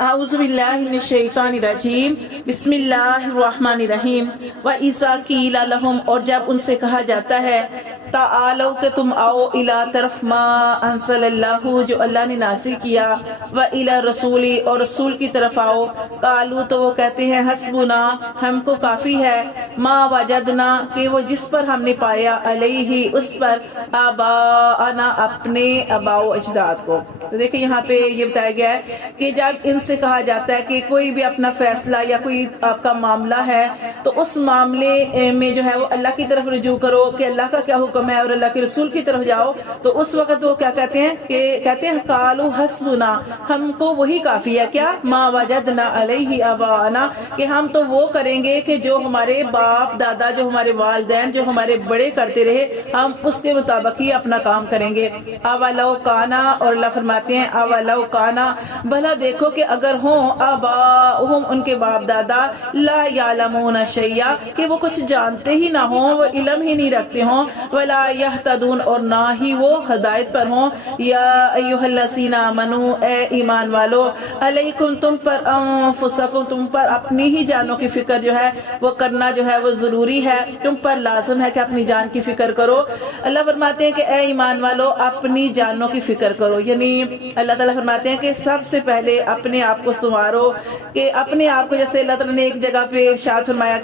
اعوذ باللہ من الشیطان الرجیم بسم اللہ الرحمن الرحیم وَإِذَا قِيلَ لَهُمْ، اور جب ان سے کہا جاتا ہے تعالو کہ تم آؤ الی طرف ما انزل اللہ جو اللہ نے نازل کیا، وَإِلَى الرَّسُولِ اور رسول کی طرف آؤ، قالوا تو وہ کہتے ہیں حسبنا ہم کو کافی ہے، ما وجدنا کہ وہ جس پر ہم نے پایا، علیہ اس پر، آباءنا اپنے آباء و اجداد کو۔ تو دیکھیں یہاں پہ یہ بتایا گیا ہے کہ جب ان سے کہا جاتا ہے کہ کوئی بھی اپنا فیصلہ یا کوئی آپ کا معاملہ ہے تو اس معاملے میں جو ہے وہ اللہ کی طرف رجوع کرو کہ اللہ کا کیا حکم ہے، اور اللہ کے رسول کی طرف جاؤ، تو اس وقت وہ کیا کہتے ہیں کہ کہتے ہیں قالوا حسبنا ہم کو وہی کافی ہے، کیا ما وجدنا علیہ آباءنا کہ ہم تو وہ کریں گے کہ جو ہمارے باپ دادا، جو ہمارے والدین، جو ہمارے بڑے کرتے رہے، ہم اس کے مطابق ہی اپنا کام کریں گے۔ اولو کانا، اور اللہ فرماتے ہیں اولو کانا بھلا دیکھو کہ اگر ہوں آباؤہم ان کے باپ دادا، لا یعلمون شیئا کہ وہ کچھ جانتے ہی نہ ہوں، وہ علم ہی نہیں رکھتے ہوں، ولا یہتدون اور نہ ہی وہ ہدایت پر ہوں۔ یا ایھا الذین آمنوا اے ایمان والو، علیکم تم پر، انفسکم تم پر اپنی ہی جانوں کی فکر جو ہے وہ کرنا جو ہے وہ ضروری ہے، تم پر لازم ہے کہ اپنی جان کی فکر کرو۔ اللہ فرماتے ہیں کہ اے ایمان والو اپنی جانوں کی فکر کرو، یعنی اللہ تعالیٰ فرماتے ہیں کہ سب سے پہلے اپنے آپ کو سنوارو، کہ اپنے آپ کو، جیسے اللہ تعالیٰ نے ایک جگہ پہ ارشاد فرمایا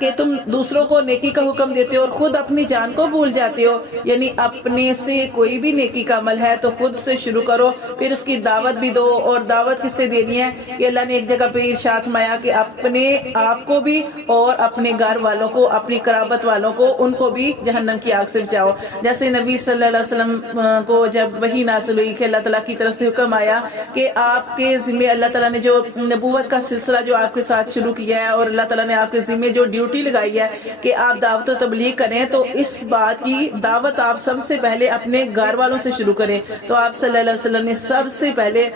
کہ تم دوسروں کو نیکی کا حکم دیتے ہو اور خود اپنی جان کو بھول جاتے ہو، یعنی اپنے سے کوئی بھی نیکی کا عمل ہے تو خود سے شروع کرو، پھر اس کی دعوت بھی دو، اور دعوت کس سے دینی ہے کہ اللہ نے ایک جگہ پہ ارشاد فرمایا کہ اپنے آپ کو بھی اور اپنے گھر والوں کو، اپنی قرابت والوں کو، ان کو بھی جہنم کی آگ سے بچاؤ۔ جیسے نبی صلی اللہ علیہ وسلم کو جب وحی نازل ہوئی کہ اللہ تعالیٰ کی طرف سے حکم آیا کہ آپ کے ذمہ، اللہ تعالیٰ نے جو نبوت کا سلسلہ جو آپ کے ساتھ شروع کیا ہے، اور اللہ تعالیٰ نے آپ کے ذمہ جو ڈیوٹی لگائی ہے کہ آپ دعوت و تبلیغ کریں، تو اس بات کی دعوت آپ سب سے پہلے اپنے گھر والوں سے شروع کریں۔ تو آپ صلی اللہ علیہ وسلم نے سب سے پہلے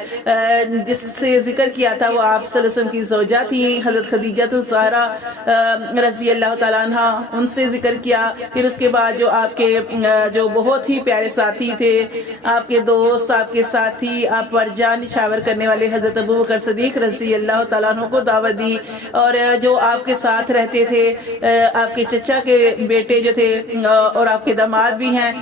جس سے ذکر کیا تھا وہ آپ صلی اللہ علیہ وسلم کی زوجہ تھی، حضرت خدیجہ الزہرا رضی اللہ تعالیٰ عنہ، ان سے ذکر کیا۔ پھر اس کے بعد جو آپ کے جو بہت ہی پیارے ساتھی تھے، آپ کے دوست، آپ کے ساتھی، آپ پر جان نچھاور کرنے والے حضرت ابوبکر صدیق رضی اللہ تعالیٰ عنہ کو دعوت دی، اور جو آپ کے ساتھ رہتے تھے، آپ کے چچا کے بیٹے جو تھے اور آپ کے داماد بھی ہیں،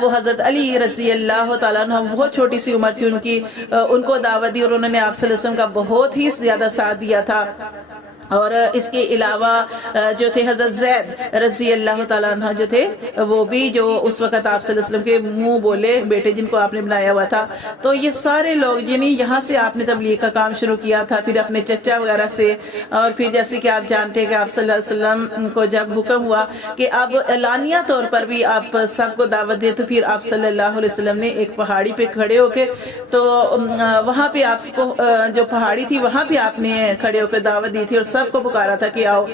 وہ حضرت علی رضی اللہ تعالیٰ عنہ، بہت چھوٹی سی عمر تھی ان کی، ان کو دعوت دی، اور انہوں نے آپ صلی اللہ علیہ وسلم کا بہت ہی زیادہ ساتھ دیا تھا۔ اور اس کے علاوہ جو تھے حضرت زید رضی اللہ تعالیٰ عنہ جو تھے، وہ بھی جو اس وقت آپ صلی اللہ علیہ وسلم کے منہ بولے بیٹے جن کو آپ نے بنایا ہوا تھا۔ تو یہ سارے لوگ، یعنی یہاں سے آپ نے تبلیغ کا کام شروع کیا تھا، پھر اپنے چچا وغیرہ سے، اور پھر جیسے کہ آپ جانتے ہیں کہ آپ صلی اللہ علیہ وسلم کو جب حکم ہوا کہ اب اعلانیہ طور پر بھی آپ سب کو دعوت دیں، تو پھر آپ صلی اللہ علیہ وسلم نے ایک پہاڑی پہ کھڑے ہو کے، تو وہاں پہ آپ کو جو پہاڑی تھی وہاں پہ آپ نے کھڑے ہو کے دعوت دی تھی، اور سب کو پکارا تھا کہ آؤ۔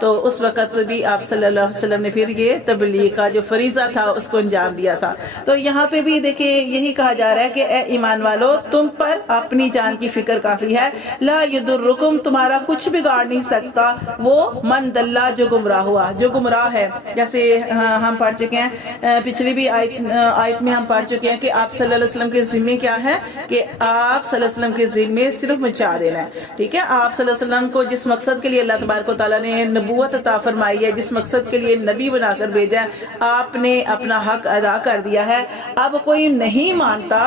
تو اس وقت بھی آپ صلی اللہ علیہ وسلم نے پھر یہ تبلیغ کا جو فریضہ تھا اس کو انجام دیا تھا۔ تو یہاں پہ بھی دیکھیں یہی کہا جا رہا ہے کہ اے ایمان والو تم پر اپنی جان کی فکر کافی ہے، لا یضرکم تمہارا کچھ بگاڑ نہیں سکتا وہ من دلہ جو گمراہ ہوا، جو گمراہ ہے۔ جیسے ہم پڑھ چکے ہیں پچھلی بھی آیت میں ہم پڑھ چکے ہیں کہ آپ صلی اللہ علیہ وسلم کے ذمہ کیا ہے کہ آپ صلی اللہ علیہ وسلم کے ذمہ صرف پہنچا دینا ہے، ٹھیک ہے۔ آپ صلی اللہ علیہ وسلم کو جس مقصد کے لیے اللہ تبارک و تعالیٰ نے نبوت عطا فرمائی ہے، جس مقصد کے لیے نبی بنا کر بھیجا ہے، آپ نے اپنا حق ادا کر دیا ہے۔ اب کوئی نہیں مانتا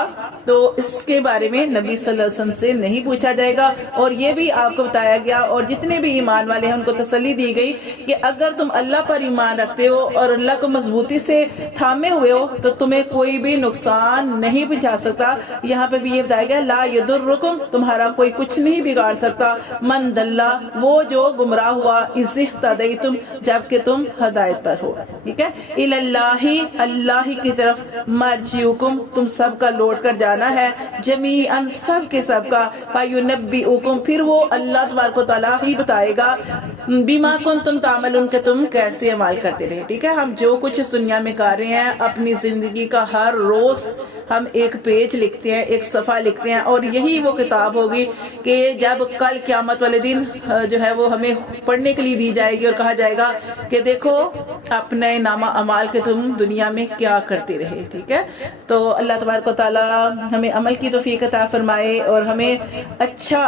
تو اس کے بارے میں نبی صلی اللہ علیہ وسلم سے نہیں پوچھا جائے گا، اور یہ بھی آپ کو بتایا گیا، اور جتنے بھی ایمان والے ہیں ان کو تسلی دی گئی کہ اگر تم اللہ پر ایمان رکھتے ہو اور اللہ کو مضبوطی سے تھامے ہوئے ہو تو تمہیں کوئی بھی نقصان نہیں پہنچا سکتا۔ یہاں پہ بھی یہ بتایا گیا لا یضرکم تمہارا کوئی کچھ نہیں بگاڑ سکتا، من دلہ وہ جو گمراہ ہوا، اذ اہتدیتم جبکہ تم ہدایت پر ہو، ٹھیک ہے۔ الی اللہ اللہ کی طرف، مرجعکم تم سب کا لوٹ کر جانا ہے، جمیعا سب کے سب کا، فینبئکم پھر وہ اللہ تبارک و تعالیٰ ہی بتائے گا، بما کنتم تعملون کہ تم کیسے عمل کرتے رہے، ٹھیک ہے۔ ہم جو کچھ اس دنیا میں کر رہے ہیں اپنی زندگی کا ہر روز ہم ایک پیج لکھتے ہیں، ایک صفحہ لکھتے ہیں، اور یہی وہ کتاب ہوگی کہ جب کل قیامت والے دن جو ہے وہ ہمیں پڑھنے کے لیے دی جائے گی اور کہا جائے گا کہ دیکھو اپنے نامہ اعمال کے تم دنیا میں کیا کرتے رہے. ٹھیک ہے, تو اللہ تبارک و تعالی ہمیں عمل کی توفیق عطا فرمائے اور ہمیں اچھا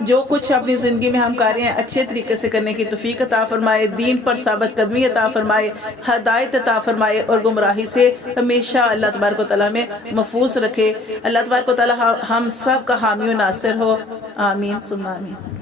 جو کچھ اپنی زندگی میں ہم کر رہے ہیں اچھے طریقے سے کرنے کی توفیق عطا فرمائے, دین پر ثابت قدمی عطا فرمائے, ہدایت عطا فرمائے اور گمراہی سے ہمیشہ اللہ تبارک و تعالی ہمیں محفوظ رکھے. اللہ تبارک و تعالی ہم سب کا حامی و ناصر ہو. آمین ثم آمین.